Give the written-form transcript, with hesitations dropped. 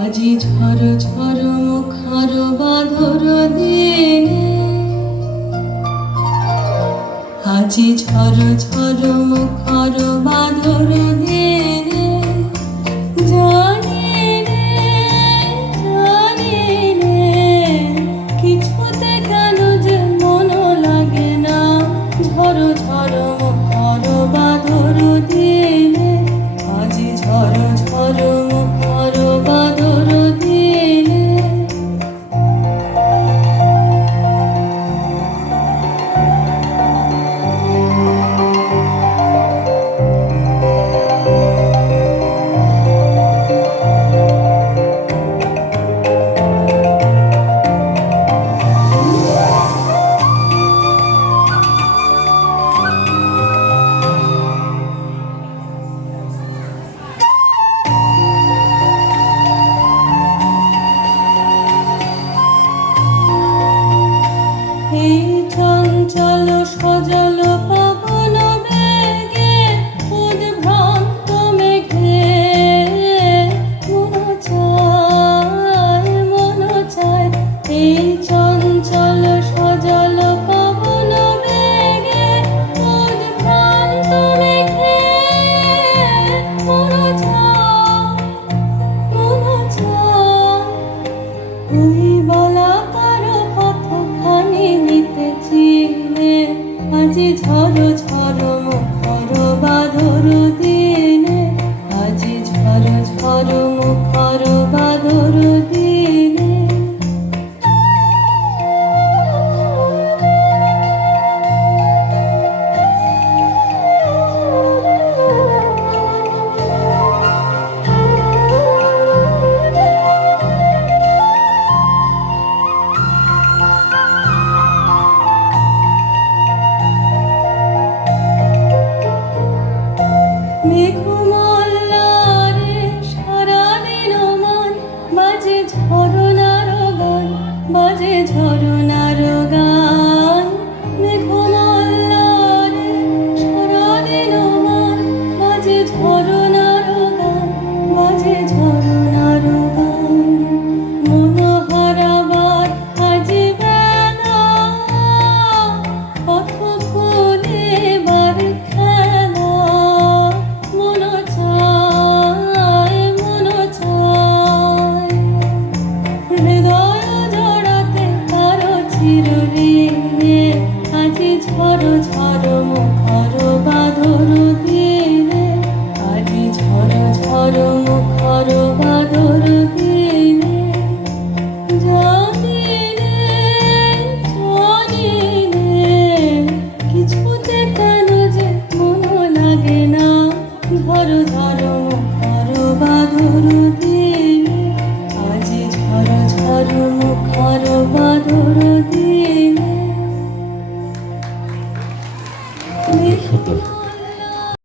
আজি ঝড় ঝড় মুখর বাঁধর দিনে, আজি ঝড় ঝড় মুখর বাঁধর দিনে, জানি রে কিছুতে কেন যে মন লাগে না। ঝড় ঝড় মুখর বাঁধর দিনে, আজি ঝড় ঝড় মুখর বাঁধর দিনে। এই চঞ্চল সজল পবন বেগে, উদ্ভ্রান্ত মেঘে মন চায়। এই চঞ্চল সজল পবন বেগে, উদ্ভ্রান্ত মেঘে মন চায়। ওই বলা আজি ঝড় ঝড় মুখর বাঁধর দিনে, আজি ঝড় ঝড় মুখর বাঁধর দিনে। মেঘমল্লারে সারাদিন মন বাজে ঝরনার গান, বাজে ঝরনার গান। মেঘমল্লারে সারাদিন মন বাজে ঝরনার গান, বাজে ঝরনার গান। মন হারাবার আজি বেলা, পথ ভুলে বার খেলা। মন চায় হৃদয় জড়াতে কারো চিরঋণে, আজি ঝড় ঝড় মুখর বাঁধর দিনে, আজি ঝড় ঝড় মুখর বাঁধর দিনে। জানি রে কিছুতে কেন যে মন লাগে না। ঝড়